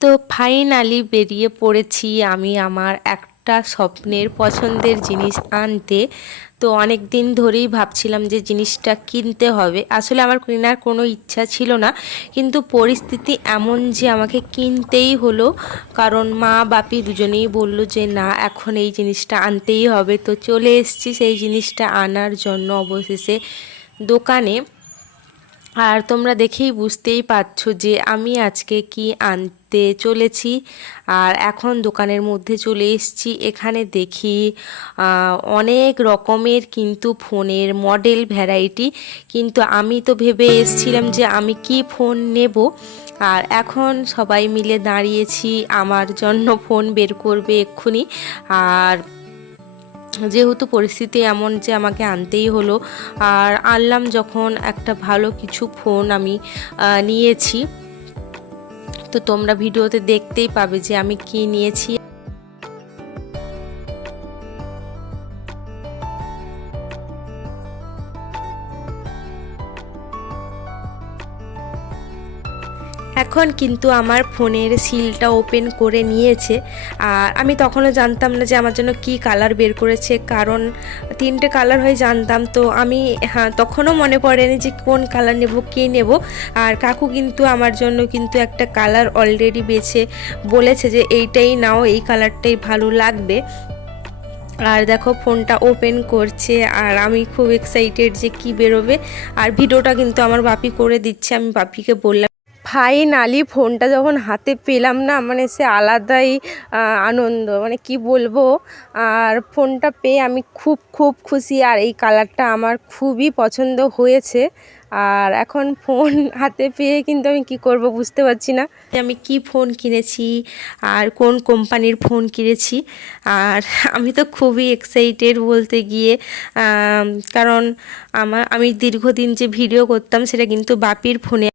তো ফাইনালি বেরিয়ে পড়েছি আমি আমার একটা স্বপ্নের পছন্দের জিনিস আনতে। তো অনেক দিন ধরেই ভাবছিলাম যে জিনিসটা কিনতে হবে, আসলে আমার কেনার কোনো ইচ্ছা ছিল না, কিন্তু পরিস্থিতি এমন যে আমাকে কিনতেই হলো। কারণ মা বাপি দুজনেই বললো যে না, এখন এই জিনিসটা আনতেই হবে। তো চলে এসেছি সেই জিনিসটা আনার জন্য অবশেষে দোকানে। আর তোমরা দেখেই বুঝতেই পারছো যে আমি আজকে কি আনতে চলেছি। আর এখন দোকানের মধ্যে চলে এসেছি, এখানে দেখি অনেক রকমের কিন্তু ফোনের মডেল ভ্যারাইটি। কিন্তু আমি তো ভেবে এসেছিলাম যে আমি কি ফোন নেব। আর এখন সবাই মিলে দাঁড়িয়েছি, আমার জন্য ফোন বের করবে এক্ষুনি। আর যেহেতু পরিস্থিতি এমন যে আমাকে আনতেই হলো, আর আনলাম যখন একটা ভালো কিছু ফোন আমি নিয়েছি। তো তোমরা ভিডিওতে দেখতেই পাবে যে আমি কি নিয়েছি। এখন কিন্তু আমার ফোনের সিলটা ওপেন করে নিয়েছে। আর আমি তখনও জানতাম না যে আমার জন্য কি কালার বের করেছে, কারণ তিনটে কালার হয় জানতাম। তো আমি তখনও মনে পড়েনি যে কোন কালার নেব, কী নেব। আর কাকু কিন্তু আমার জন্য কিন্তু একটা কালার অলরেডি বেছে বলেছে যে এইটাই নাও, এই কালারটাই ভালো লাগবে। আর দেখো ফোনটা ওপেন করছে, আর আমি খুব এক্সাইটেড যে কি বেরোবে। আর ভিডিওটা কিন্তু আমার বাপি করে দিচ্ছে, আমি বাপিকে বললাম। ফাইনালি ফোনটা যখন হাতে পেলাম না, মানে সে আলাদাই আনন্দ, মানে কি বলবো। আর ফোনটা পেয়ে আমি খুব খুব খুশি, আর এই কালারটা আমার খুবই পছন্দ হয়েছে। আর এখন ফোন হাতে পেয়ে কিন্তু আমি কি করব বুঝতে পারছি না যে আমি কি ফোন কিনেছি আর কোন কোম্পানির ফোন কিনেছি। আর আমি তো খুবই এক্সাইটেড বলতে গিয়ে, কারণ আমি দীর্ঘদিন যে ভিডিও করতাম সেটা কিন্তু বাপির ফোনে।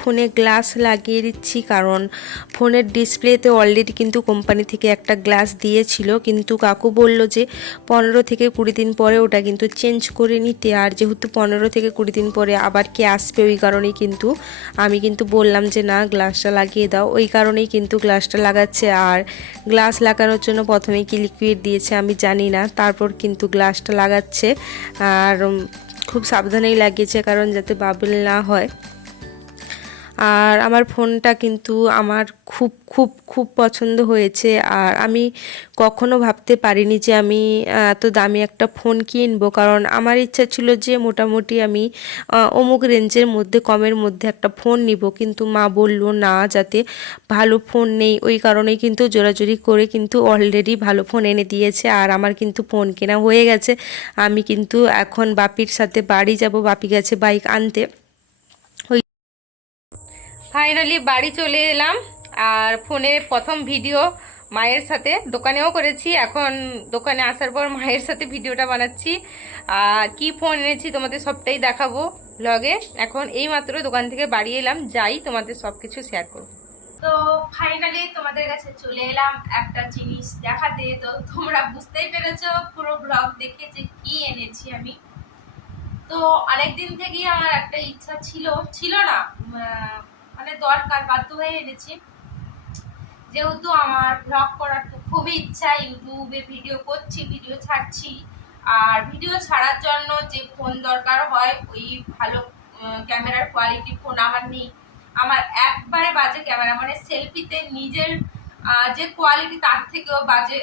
ফোনে গ্লাস লাগিয়ে দিচ্ছি, কারণ ফোনের ডিসপ্লেতে অলরেডি কিন্তু কোম্পানি থেকে একটা গ্লাস দিয়েছিল, কিন্তু কাকু বলল যে 15 থেকে 20 দিন পরে ওটা কিন্তু চেঞ্জ করে নিতে। আর যেহেতু 15 থেকে 20 দিন পরে আবার কে আসবে, ওই কারণেই কিন্তু আমি কিন্তু বললাম যে না, গ্লাসটা লাগিয়ে দাও। ওই কারণেই কিন্তু গ্লাসটা লাগাচ্ছে। আর গ্লাস লাগানোর জন্য প্রথমেই কি লিকুইড দিয়েছে আমি জানি না, তারপর কিন্তু গ্লাসটা লাগাচ্ছে। আর খুব সাবধানেই লাগিয়েছে, কারণ যাতে বাবল না হয়। আর আমার ফোনটা কিন্তু আমার খুব খুব খুব পছন্দ হয়েছে। আর আমি কখনো ভাবতে পারিনি যে আমি এত দামি একটা ফোন কিনবো, কারণ আমার ইচ্ছা ছিল যে মোটামুটি আমি অমুক রেঞ্জের মধ্যে, কমের মধ্যে একটা ফোন নিব। কিন্তু মা বলল না, যাতে ভালো ফোন নেই, ওই কারণেই কিন্তু জোরাজুরি করে কিন্তু অলরেডি ভালো ফোন এনে দিয়েছে। আর আমার কিন্তু ফোন কেনা হয়ে গেছে। আমি কিন্তু এখন বাপির সাথে বাড়ি যাব, বাপি গেছে বাইক আনতে। ফাইনালি বাড়ি চলে এলাম। আর ফোনের প্রথম ভিডিও মায়ের সাথে দোকানেও করেছি, এখন দোকানে আসার পর মায়ের সাথে ভিডিওটা বানাচ্ছি। কি ফোন এনেছি তোমাদের সবটাই দেখাবো ব্লগে। এখন এই মাত্র দোকান থেকে বাড়ি এলাম, যাই তোমাদের সব কিছু শেয়ার করবো। তো ফাইনালি তোমাদের কাছে চলে এলাম একটা জিনিস দেখাতে। তো তোমরা বুঝতেই পেরেছো পুরো ব্লগ দেখে যে কি এনেছি আমি। তো অনেকদিন থেকেই আমার একটা ইচ্ছা ছিল না, মানে দরকার, বাধ্য হয়ে এনেছি। যেহেতু আমার ব্লগ করার তো খুবই ইচ্ছা, ইউটিউবে ভিডিও করছি, ভিডিও ছাড়ছি। আর ভিডিও ছাড়ার জন্য যে ফোন দরকার হয়, ওই ভালো ক্যামেরার কোয়ালিটি ফোন আমার নেই। আমার একবারে বাজে ক্যামেরা, মানে সেলফিতে নিজের যে কোয়ালিটি তার থেকেও বাজে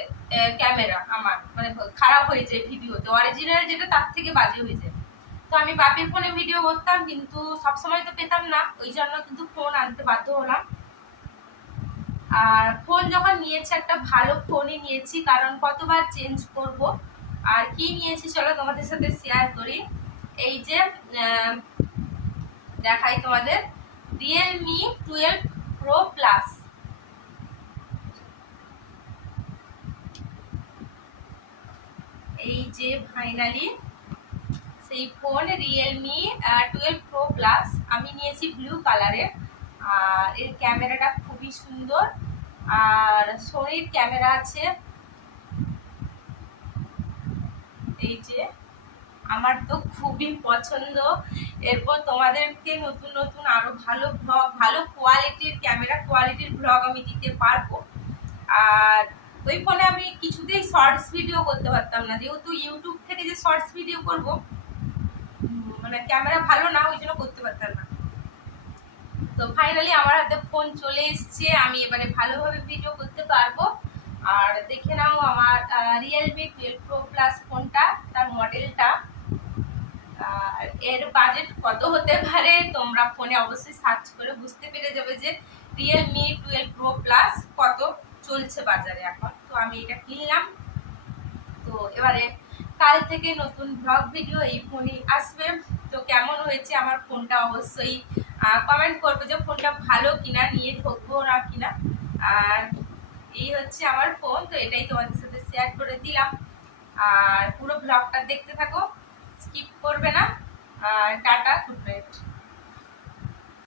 ক্যামেরা আমার, মানে খারাপ হয়ে যায় ভিডিওতে। অরিজিনাল যেটা তার থেকে বাজে হয়ে যায়। তো আমি বাপির ফোনে ভিডিও করতাম, কিন্তু সবসময় তো পেতাম না, ওই জন্য কিন্তু ফোন আনতে বাধ্য হলাম। আর ফোন যখন নিয়েছি, একটা ভালো ফোনই নিয়েছি, কারণ কতবার চেঞ্জ করব। আর কি নিয়েছি চলো তোমাদের সাথে শেয়ার করি। এই যে দেখাই তোমাদের, রিয়েলমি 12 প্রো প্লাস। এই যে ফাইনালি সেই ফোন, রিয়েলমি 12 প্রো প্লাস। আমি নিয়েছি ব্লু কালারের। আর এর ক্যামেরাটা খুবই সুন্দর। আর সোনির ক্যামেরা আছে, এই যে, আমার তো খুবই পছন্দ। এরপর তোমাদেরকে নতুন নতুন আরো ভালো ব্লগ, ভালো কোয়ালিটির ক্যামেরা কোয়ালিটির ব্লগ আমি দিতে পারবো। আর ওই ফোনে আমি কিছুতেই শর্টস ভিডিও করতে পারতাম না, যেহেতু ইউটিউব থেকে যে শর্টস ভিডিও করব, মানে ক্যামেরা ভালো না, ওই জন্য করতে পারতাম না। তো ফাইনালি আমার হাতে ফোন চলে এসছে, আমি এবারে ভালোভাবে ভিডিও করতে পারবো। আর দেখে নাও আমার রিয়েলমি 12 প্রো প্লাস ফোনটা, তার মডেলটা। আর এর বাজেট কত হতে পারে তোমরা ফোনে অবশ্যই সার্চ করে বুঝতে পেরে যাবে যে রিয়েলমি 12 প্রো প্লাস কত চলছে বাজারে এখন। তো আমি এটা কিনলাম। তো এবারে কাল থেকে নতুন ব্লগ ভিডিও এই ফোনে আসবে। তো কেমন হয়েছে আমার ফোনটা অবশ্যই কমেন্ট করবে, যে ফোনটা ভালো কিনা, নিয়ে ঠকবো না কিনা। আর এই হচ্ছে আমার ফোন, তো এটাই তোমাদের সাথে শেয়ার করে দিলাম। আর পুরো ব্লগটা দেখতে থাকো, স্কিপ করবে না। আর টাটা, গুড নাইট।